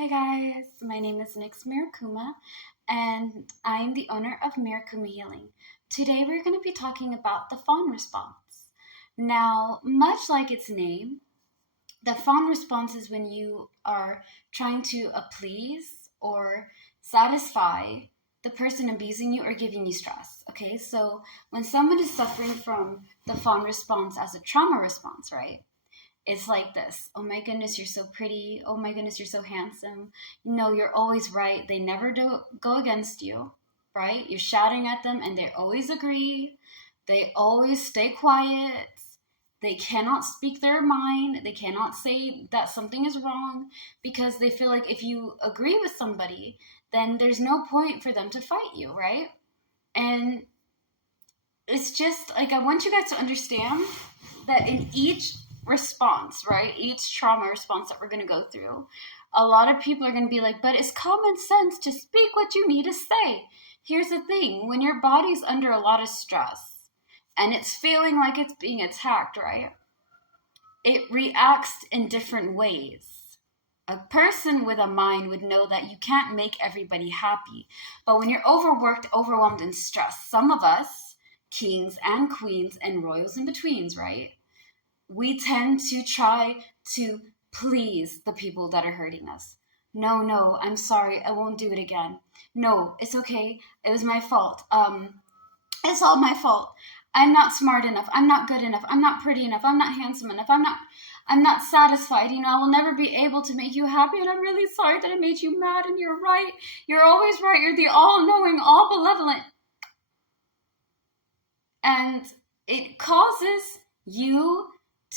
Hi guys, my name is Nix Mirakuma and I'm the owner of Mirakuma Healing. Today we're going to be talking about the fawn response. Now, much like its name, the fawn response is when you are trying to please or satisfy the person abusing you or giving you stress. Okay, so when someone is suffering from the fawn response as a trauma response, right? It's like this. Oh my goodness, you're so pretty. Oh my goodness, you're so handsome. No, you're always right. They never do go against you, right? You're shouting at them and they always agree. They always stay quiet. They cannot speak their mind. They cannot say that something is wrong because they feel like if you agree with somebody, then there's no point for them to fight you, right? And it's just like I want you guys to understand that in each response, right? Each trauma response that we're going to go through, a lot of people are going to be like, but it's common sense to speak what you need to say. Here's the thing, when your body's under a lot of stress and it's feeling like it's being attacked, right? It reacts in different ways. A person with a mind would know that you can't make everybody happy. But when you're overworked, overwhelmed, and stressed, some of us, kings and queens and royals in betweens, right? We tend to try to please the people that are hurting us. No, I'm sorry. I won't do it again. No, it's okay. It was my fault. It's all my fault. I'm not smart enough. I'm not good enough. I'm not pretty enough. I'm not handsome enough. I'm not satisfied. I will never be able to make you happy. And I'm really sorry that I made you mad. And you're right. You're always right. You're the all-knowing, all-benevolent. And it causes you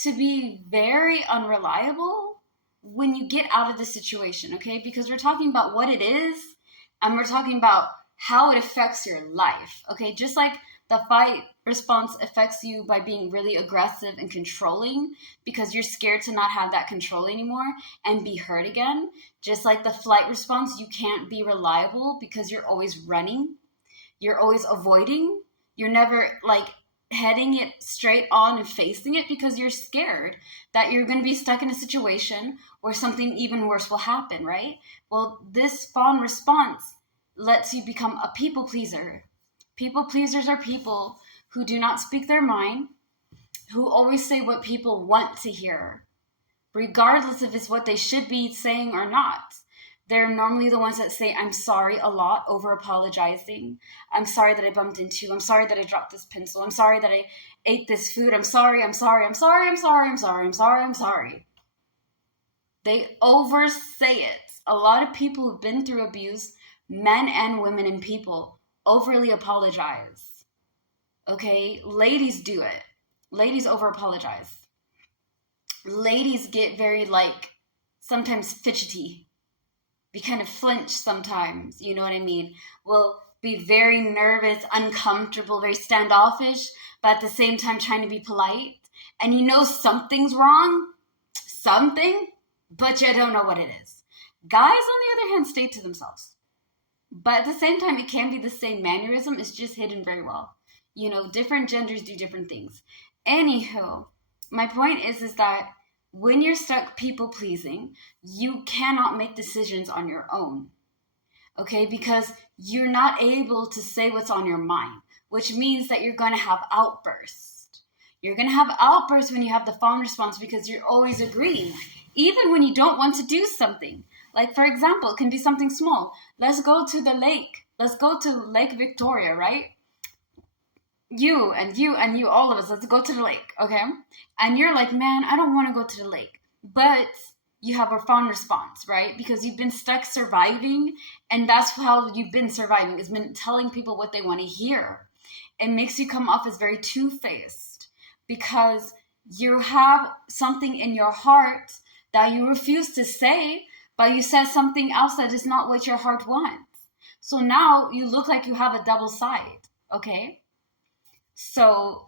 to be very unreliable when you get out of the situation, okay? Because we're talking about what it is and we're talking about how it affects your life, okay? Just like the fight response affects you by being really aggressive and controlling because you're scared to not have that control anymore and be hurt again. Just like the flight response, you can't be reliable because you're always running. You're always avoiding. You're never heading it straight on and facing it because you're scared that you're going to be stuck in a situation where something even worse will happen, right? Well, this fawn response lets you become a people pleaser. People pleasers are people who do not speak their mind, who always say what people want to hear, regardless if it's what they should be saying or not. They're normally the ones that say, I'm sorry a lot, over apologizing. I'm sorry that I bumped into you. I'm sorry that I dropped this pencil. I'm sorry that I ate this food. I'm sorry. They oversay it. A lot of people who've been through abuse, men and women and people, overly apologize. Okay? Ladies do it. Ladies over apologize. Ladies get very sometimes fidgety. Be kind of flinch sometimes, you know what I mean? Will be very nervous, uncomfortable, very standoffish, but at the same time trying to be polite. And something's wrong, but you don't know what it is. Guys, on the other hand, stay to themselves. But at the same time, it can be the same mannerism. It's just hidden very well. Different genders do different things. Anywho, my point is that when you're stuck people pleasing, you cannot make decisions on your own, okay? Because you're not able to say what's on your mind, which means that you're going to have outbursts. You're going to have outbursts when you have the fawn response because you're always agreeing, even when you don't want to do something. Like, for example, it can be something small. Let's go to the lake. Let's go to Lake Victoria, right? You and you, all of us, let's go to the lake, okay? And you're like, man, I don't want to go to the lake. But you have a fawn response, right? Because you've been stuck surviving, and that's how you've been surviving. It's been telling people what they want to hear. It makes you come off as very two-faced because you have something in your heart that you refuse to say, but you said something else that is not what your heart wants. So now you look like you have a double side, okay? So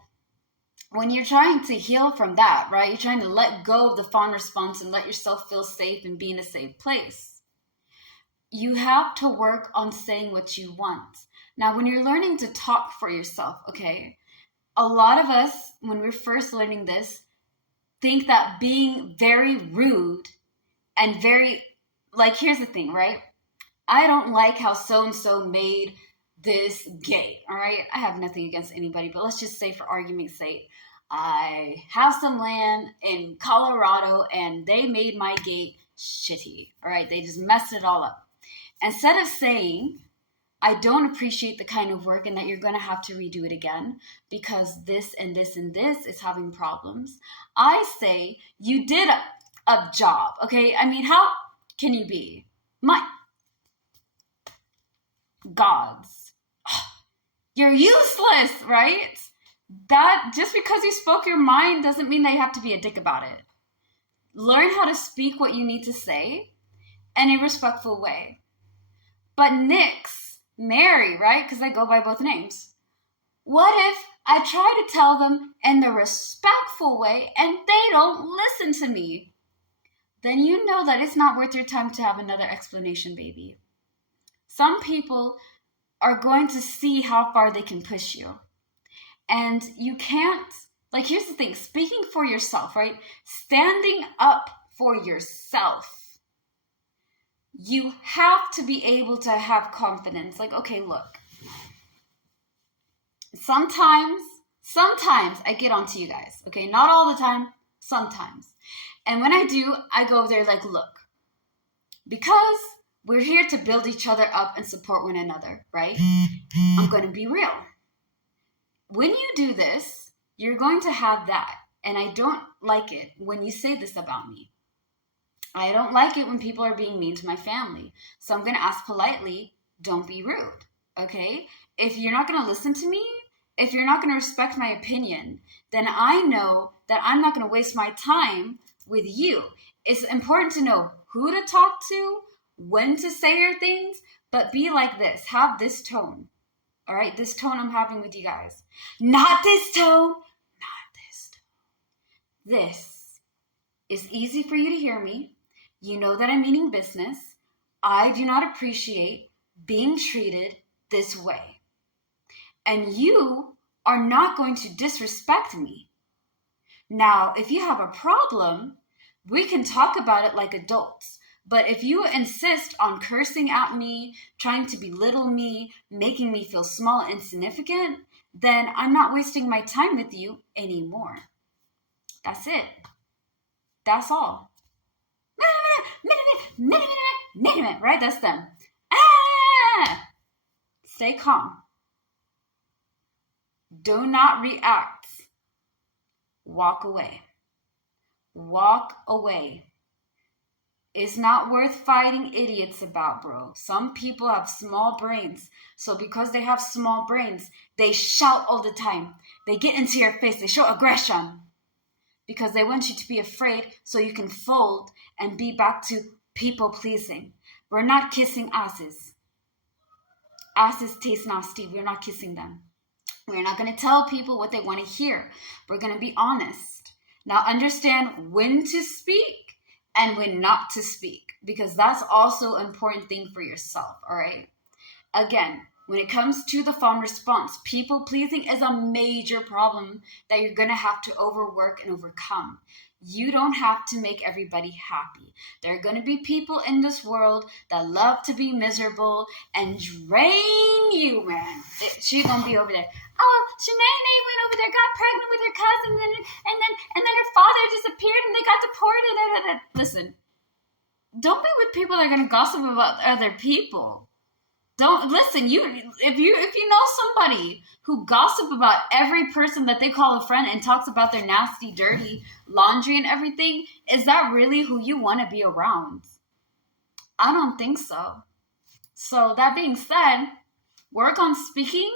when you're trying to heal from that, right, you're trying to let go of the fawn response and let yourself feel safe and be in a safe place. You have to work on saying what you want. Now, when you're learning to talk for yourself, okay, a lot of us, when we're first learning this, think that being very rude and very like, here's the thing, right? I don't like how so-and-so made this gate, all right? I have nothing against anybody, but let's just say for argument's sake, I have some land in Colorado and they made my gate shitty, all right? They just messed it all up. Instead of saying, I don't appreciate the kind of work and that you're going to have to redo it again because this and this and this is having problems, I say, you did a job, okay? I mean, how can you be? My gods, you're useless, right? That just because you spoke your mind doesn't mean that you have to be a dick about it. Learn how to speak what you need to say in a respectful way. But Nix, Mary, right? Because I go by both names. What if I try to tell them in the respectful way and they don't listen to me? Then you know that it's not worth your time to have another explanation, baby. Some people are going to see how far they can push you. And you can't, like, here's the thing, speaking for yourself, right? Standing up for yourself. You have to be able to have confidence. Like, okay, look. Sometimes I get onto you guys, okay? Not all the time, sometimes. And when I do, I go over there like, look, because we're here to build each other up and support one another, right? I'm going to be real. When you do this, you're going to have that. And I don't like it when you say this about me. I don't like it when people are being mean to my family. So I'm going to ask politely, don't be rude, okay? If you're not going to listen to me, if you're not going to respect my opinion, then I know that I'm not going to waste my time with you. It's important to know who to talk to, when to say your things, but be like this. Have this tone. All right? This tone I'm having with you guys. Not this tone. Not this tone. This is easy for you to hear me. You know that I'm meaning business. I do not appreciate being treated this way. And you are not going to disrespect me. Now, if you have a problem, we can talk about it like adults. But if you insist on cursing at me, trying to belittle me, making me feel small and insignificant, then I'm not wasting my time with you anymore. That's it. That's all. Right? That's them. Stay calm. Do not react. Walk away. Walk away. It's not worth fighting idiots about, bro. Some people have small brains. So because they have small brains, they shout all the time. They get into your face. They show aggression. Because they want you to be afraid so you can fold and be back to people pleasing. We're not kissing asses. Asses taste nasty. We're not kissing them. We're not going to tell people what they want to hear. We're going to be honest. Now understand when to speak and when not to speak, because that's also an important thing for yourself, all right? Again, when it comes to the fawn response, people pleasing is a major problem that you're going to have to overwork and overcome. You don't have to make everybody happy. There are going to be people in this world that love to be miserable and drain you, man. She's going to be over there. Oh, Shanae went over there, got pregnant with her cousin, and then her father disappeared and they got deported. Listen, don't be with people that are going to gossip about other people. Don't listen. If you know somebody who gossip about every person that they call a friend and talks about their nasty, dirty laundry and everything, is that really who you want to be around? I don't think so. So that being said, work on speaking,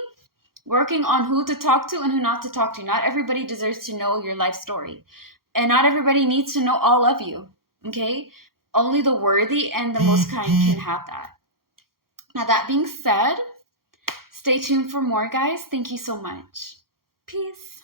working on who to talk to and who not to talk to. Not everybody deserves to know your life story, and not everybody needs to know all of you. Okay, only the worthy and the most kind can have that. Now, that being said, stay tuned for more, guys. Thank you so much. Peace.